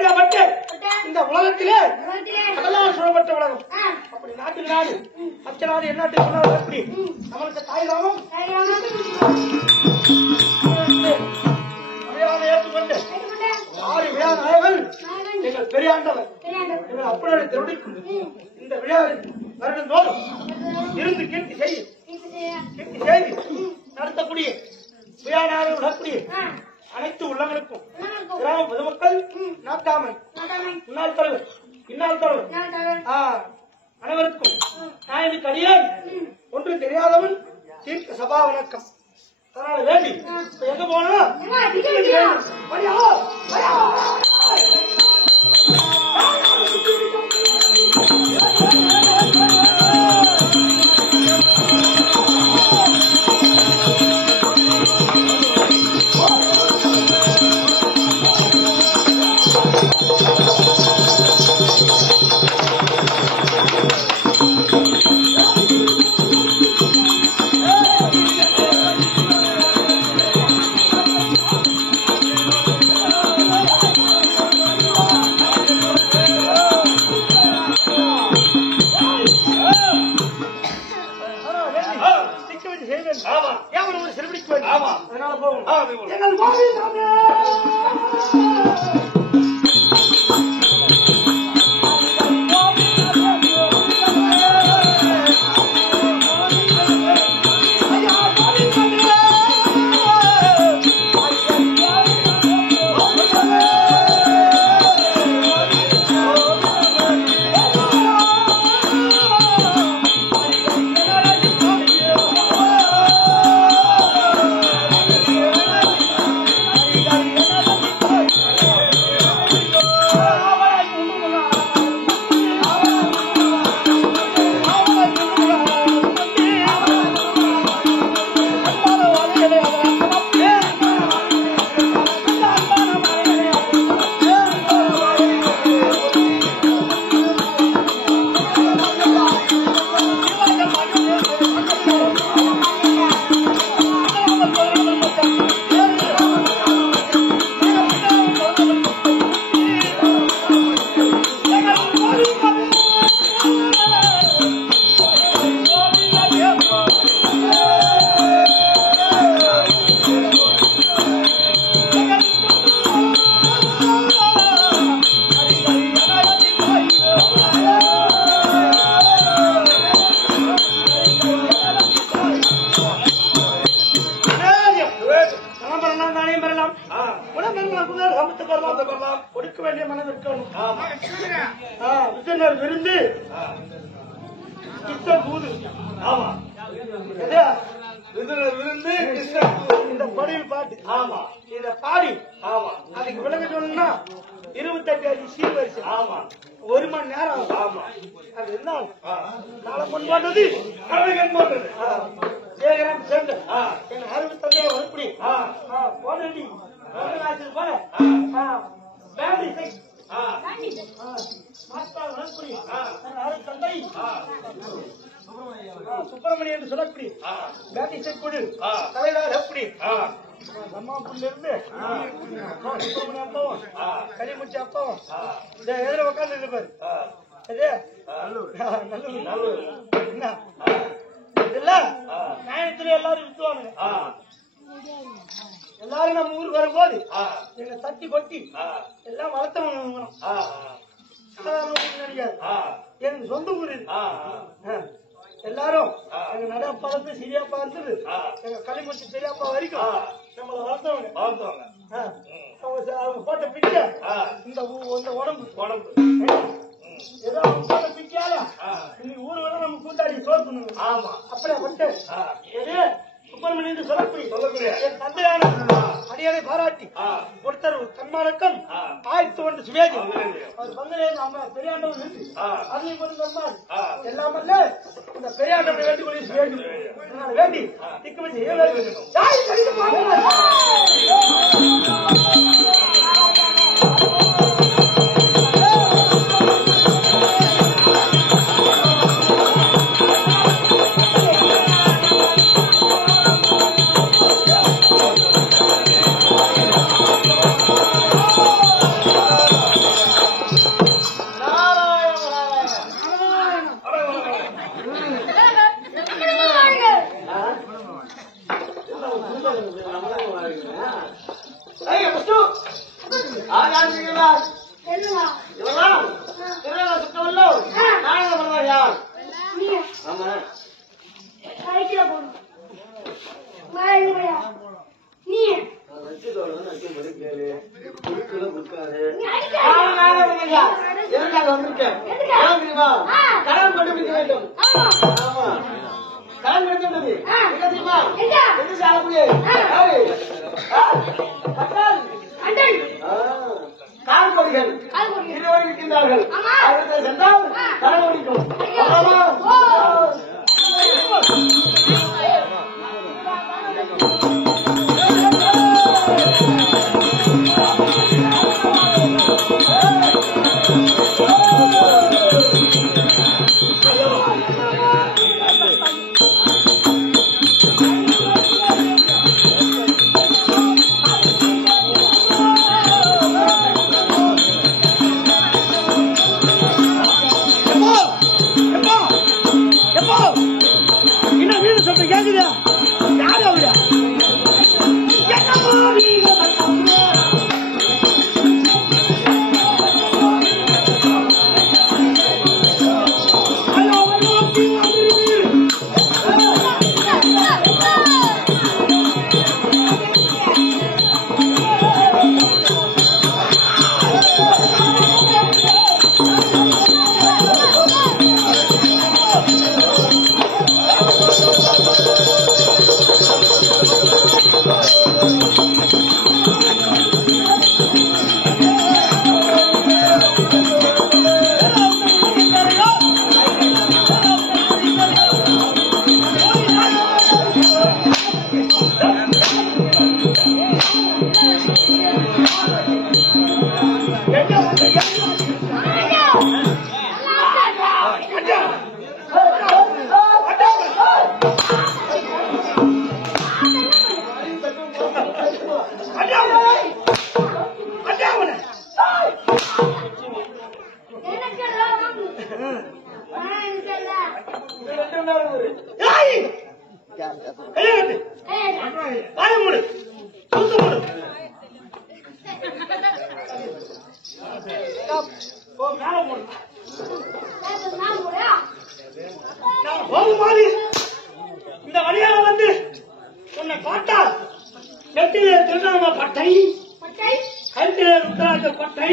அப்படியாப்பட்ட இந்த உலகத்திலே கடலால் சூழப்பட்ட உலகம். அப்படி நாட்டுக்கு நாடு மற்ற நாடு என்ன சொன்னாலும் எப்படி நம்மளுக்கு தாய்ராமம் ஏற்றுக்கொண்டு 6 விழா நாயகர்கள் எங்கள் பெரியாண்டவர் எங்கள் அப்படி திருடிக்கும் இந்த விழாவில் வருடந்தோறும் இருந்து கீர்த்தி செய்து நடத்தக்கூடிய விழா நாயகர்கள் வரக்கூடிய அனைத்து உள்ளங்களுக்கும் கிராம பொதுமக்கள் நாட்டாமை முன்னாள் தலைவர் பின்னால் தலைவர் அனைவருக்கும் நாயனுக்கு அடியான் ஒன்று தெரியாதவன் தீர்க்க சபா வணக்கம். அதனால வேண்டி எங்க போனா அதனால போகும். கொடுக்க வேண்டிய மனம் இருக்கணும். விருந்து இந்த பொடியில் பாட்டு இத பாடி அதுக்கு விளக்க சொன்னா 28 அடி சீர்வரிசை 1 மணி நேரம் அது என்ன நாளை கொண்டாடுறது சேகரம் சேர்ந்து என் 60 வரப்படி போனடி போன சுப்பிரமணியன் என்று சொல்லப்படி பேட்டி செட் தலைவர் எப்படி அம்மாப்புல இருந்து சுப்பிரமணிய அப்பாவும் கனிமுச்சி அப்பாவும் எதிர உட்கார்ந்து இருப்பாரு. என்ன இல்ல நியாயத்துல எல்லாரும் வித்துவானுங்க. எல்லாரும் நம்ம ஊருக்கு வரும்போது எங்க தட்டி கொட்டி எல்லாம் வளர்த்தவங்க நினைக்காது. எனக்கு சொந்த ஊர் எல்லாரும் எங்க நடையப்பா இருந்து சிறியப்பா இருந்தது எங்க களிமுச்சி பெரியப்பா வரைக்கும் நம்மள வளர்த்தவங்க அவங்க போட்ட பிச்சை இந்த உடம்பு ஏதோ அவங்க போட்ட பிச்சால இன்னைக்கு ஊரு வேணா நம்ம கூட்டாடி சோறு பண்ணுவோம். அப்படியே பட்டு சுப்பிரமணியன் சொல்லக்கூடிய என் தந்தையான அடியனை பாராட்டி ஒருத்தர் தன்மானக்கம் 1001 சுவேதி அவர் பங்களே நாம பெரியாண்டவர் இருக்கு அதையும் கொண்டு வந்தார். எல்லாம் அல்ல இந்த பெரியாண்டவரை வேண்டி கொண்டு சுவேதி வேண்டி திக்கு வச்சு யார் இவெல்லாம் திருநாள சுத்தவல்லோ நாயக பண்ணா யார் ஆமா நீ கடன் கண்டுபிடிக்க வேண்டும். ஆமா கடன் கண்டுபிடிக்கிறது தெரியுமா? எது சாப்பிடு கால்பொடிகள் இருவரை இருக்கின்றார்கள். அவர்கள் சென்றால் கடன் முடிக்கும். இந்த வழியாக வந்து உன்னை பார்த்தால் நெட்டிலே திருநாம பட்டை கழுத்திலே ருத்ராஜ பட்டை